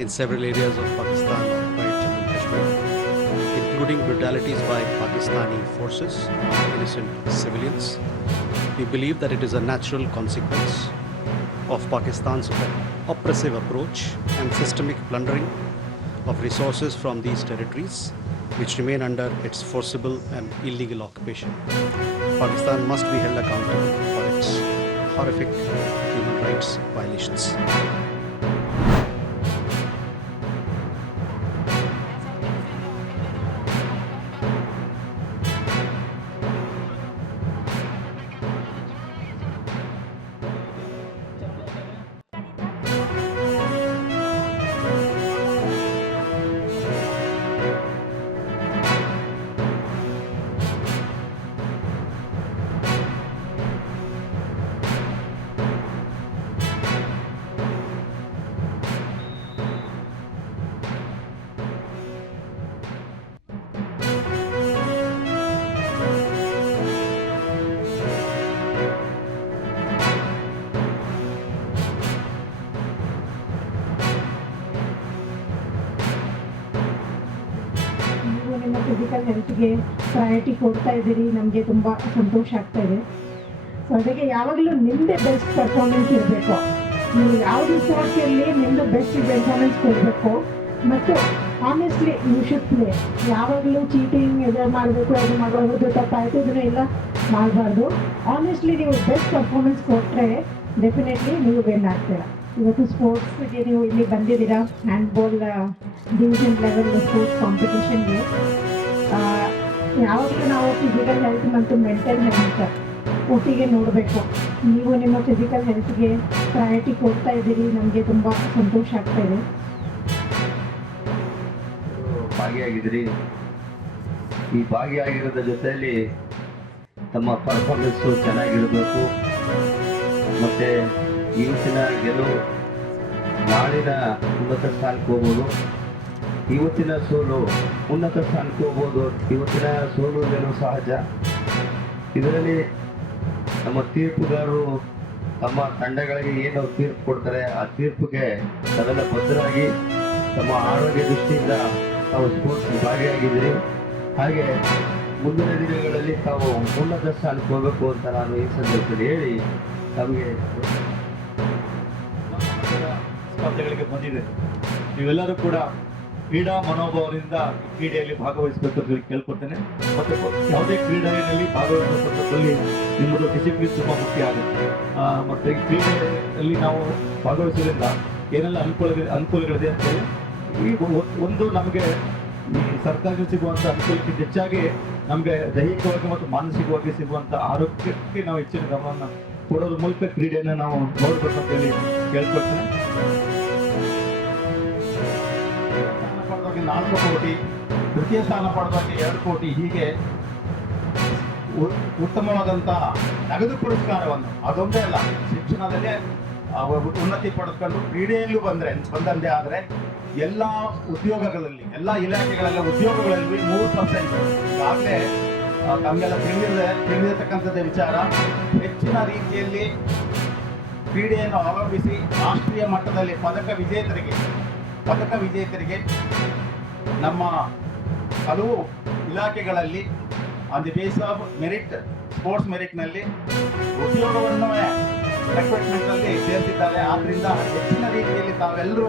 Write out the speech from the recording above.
in several areas of Pakistan occupied Jammu and Kashmir, including brutalities by Pakistani forces on innocent civilians. We believe that it is a natural consequence of Pakistan's oppressive approach and systemic plundering of resources from these territories, which remain under its forcible and illegal occupation. Pakistan must be held accountable for its horrific human rights violations. ನಿಮ್ಮ physical ಹೆಲ್ತ್ಗೆ priority ಕೊಡ್ತಾ ಇದ್ದೀರಿ, ನಮಗೆ ತುಂಬ ಸಂತೋಷ ಆಗ್ತಾ ಇದೆ. So ಅದಕ್ಕೆ ಯಾವಾಗಲೂ ನಿಮ್ಮದೇ ಬೆಸ್ಟ್ ಪರ್ಫಾರ್ಮೆನ್ಸ್ ಇರಬೇಕು. ನೀವು ಯಾವುದು ಸ್ಪೋರ್ಟ್ಸಲ್ಲಿ ನಿಮ್ಮದು ಬೆಸ್ಟ್ ಪರ್ಫಾರ್ಮೆನ್ಸ್ ಕೊಡಬೇಕು ಮತ್ತು ಆನೆಸ್ಟ್ಲಿ ಯು ಶುಡ್ ಪ್ಲೇ. ಯಾವಾಗಲೂ ಚೀಟಿಂಗ್ ಇದು ಮಾಡಬೇಕು, ಅದು ಮಾಡಬಹುದು, ತಪ್ಪಾಯಿತು ಇದನ್ನು ಎಲ್ಲ ಮಾಡಬಾರ್ದು. ಆನೆಸ್ಟ್ಲಿ ನೀವು ಬೆಸ್ಟ್ ಪರ್ಫಾರ್ಮೆನ್ಸ್ ಕೊಟ್ಟರೆ ಡೆಫಿನೆಟ್ಲಿ ನೀವು ವಿನ್ ಆಗ್ತೀರಾ. ಇವತ್ತು ಸ್ಪೋರ್ಟ್ಸ್ಗೆ ನೀವು ಇಲ್ಲಿ ಬಂದಿದ್ದೀರಾ, ಹ್ಯಾಂಡ್ಬಾಲ್ ಡಿವಿಷನ್ ಲೆವೆಲ್ ಸ್ಪೋರ್ಟ್ಸ್ ಕಾಂಪಿಟೇಷನ್ಗೆ. ಯಾವಾಗಲೂ ನಾವು ಫಿಸಿಕಲ್ ಹೆಲ್ತ್ ಮತ್ತು ಮೆಂಟಲ್ ಹೆಲ್ತ್ ಒಟ್ಟಿಗೆ ನೋಡಬೇಕು. ನೀವು ನಿಮ್ಮ ಫಿಸಿಕಲ್ ಹೆಲ್ತ್ಗೆ ಪ್ರಯಾರಿಟಿ ಕೊಡ್ತಾ ಇದ್ದೀರಿ, ನಮಗೆ ತುಂಬ ಸಂತೋಷ ಆಗ್ತಾ ಇದೆ. ಭಾಗಿಯಾಗಿದ್ದೀರಿ. ಈ ಭಾಗಿಯಾಗಿರೋದ್ರ ಜೊತೆಯಲ್ಲಿ ತಮ್ಮ ಪರ್ಫಾರ್ಮೆನ್ಸು ಚೆನ್ನಾಗಿರಬೇಕು. ಮತ್ತು ಇವತ್ತಿನ ಗೆಲುವು ನಾಳಿನ ಉನ್ನತ ಸ್ಥಾನಕ್ಕೆ ಹೋಗ್ಬೋದು, ಇವತ್ತಿನ ಸೋಲು ಉನ್ನತ ಸ್ಥಾನಕ್ಕೆ ಹೋಗ್ಬೋದು. ಇವತ್ತಿನ ಸೋಲು ಗೆಲುವು ಸಹಜ. ಇದರಲ್ಲಿ ನಮ್ಮ ತೀರ್ಪುಗಾರರು ತಮ್ಮ ತಂಡಗಳಿಗೆ ಏನು ತೀರ್ಪು ಕೊಡ್ತಾರೆ ಆ ತೀರ್ಪಿಗೆ ತಾವೆಲ್ಲ ಬದ್ಧರಾಗಿ ತಮ್ಮ ಆರೋಗ್ಯ ದೃಷ್ಟಿಯಿಂದ ತಾವು ಸ್ಪೋರ್ಟ್ಸ್ ಭಾಗಿಯಾಗಿದ್ದೀರಿ. ಹಾಗೆ ಮುಂದಿನ ದಿನಗಳಲ್ಲಿ ತಾವು ಉನ್ನತ ಸ್ಥಾನಕ್ಕೆ ಹೋಗಬೇಕು ಅಂತ ನಾನು ಈ ಸಂದರ್ಭದಲ್ಲಿ ಹೇಳಿ ತಮಗೆ ಸ್ಪರ್ಧೆಗಳಿಗೆ ಬಂದಿದೆ. ನೀವೆಲ್ಲರೂ ಕೂಡ ಕ್ರೀಡಾ ಮನೋಭಾವದಿಂದ ಕ್ರೀಡೆಯಲ್ಲಿ ಭಾಗವಹಿಸಬೇಕು ಅಂತ ಕೇಳ್ಕೊಳ್ತೇನೆ. ಮತ್ತು ಯಾವುದೇ ಕ್ರೀಡೆಯಲ್ಲಿ ಭಾಗವಹಿಸಬೇಕಲ್ಲಿ ನಿಮ್ಮದು ಡಿಸಿಪ್ಲಿನ್ ತುಂಬ ಮುಖ್ಯ ಆಗುತ್ತೆ. ಮತ್ತು ಈ ಕ್ರೀಡೆಯಲ್ಲಿ ನಾವು ಭಾಗವಹಿಸೋದ್ರಿಂದ ಏನೆಲ್ಲ ಅನುಕೂಲಗಳಿದೆ ಅಂತೇಳಿ ಈ ಒಂದು ನಮಗೆ ಈ ಸರ್ಕಾರದಿಂದ ಸಿಗುವಂಥ ಅನುಕೂಲಕ್ಕಿಂತ ಹೆಚ್ಚಾಗಿ ನಮಗೆ ದೈಹಿಕವಾಗಿ ಮತ್ತು ಮಾನಸಿಕವಾಗಿ ಸಿಗುವಂಥ ಆರೋಗ್ಯಕ್ಕೆ ನಾವು ಹೆಚ್ಚಿನ ಗಮನವನ್ನು ಕೊಡೋದ್ರ ಮೂಲಕ ಕ್ರೀಡೆಯನ್ನು ನಾವು ನೋಡಬೇಕು ಅಂತೇಳಿ ಕೇಳ್ಕೊಳ್ತೇನೆ. 4 ಕೋಟಿ, ತೃತೀಯ ಸ್ಥಾನ ಪಡೆದವರಿಗೆ 2 ಕೋಟಿ, ಹೀಗೆ ಉತ್ತಮವಾದಂಥ ನಗದು ಪುರಸ್ಕಾರವನ್ನು, ಅದೊಂದೇ ಅಲ್ಲ ಶಿಕ್ಷಣದಲ್ಲೇ ಉನ್ನತಿ ಪಡೆದುಕೊಂಡು ಕ್ರೀಡೆಯಲ್ಲೂ ಬಂದಂತೆ ಆದರೆ ಎಲ್ಲ ಉದ್ಯೋಗಗಳಲ್ಲಿ, ಎಲ್ಲ ಇಲಾಖೆಗಳಲ್ಲಿ ಉದ್ಯೋಗಗಳಲ್ಲಿ 3% ಈಗಾಗಲೇ ತಮಗೆಲ್ಲ ತಿಳಿದಿರತಕ್ಕಂಥದ್ದೇ ವಿಚಾರ. ಹೆಚ್ಚಿನ ರೀತಿಯಲ್ಲಿ ಕ್ರೀಡೆಯನ್ನು ಅವಲಂಬಿಸಿ ರಾಷ್ಟ್ರೀಯ ಮಟ್ಟದಲ್ಲಿ ಪದಕ ವಿಜೇತರಿಗೆ ನಮ್ಮ ಹಲವು ಇಲಾಖೆಗಳಲ್ಲಿ on the base of merit, sports ಮೆರಿಟ್ನಲ್ಲಿ ಉದ್ಯೋಗವನ್ನು ರಿಕ್ರೂಟ್ಮೆಂಟ್ನಲ್ಲಿ ಸೇರಿಸಿದ್ದಾರೆ. ಆದ್ದರಿಂದ ಹೆಚ್ಚಿನ ರೀತಿಯಲ್ಲಿ ತಾವೆಲ್ಲರೂ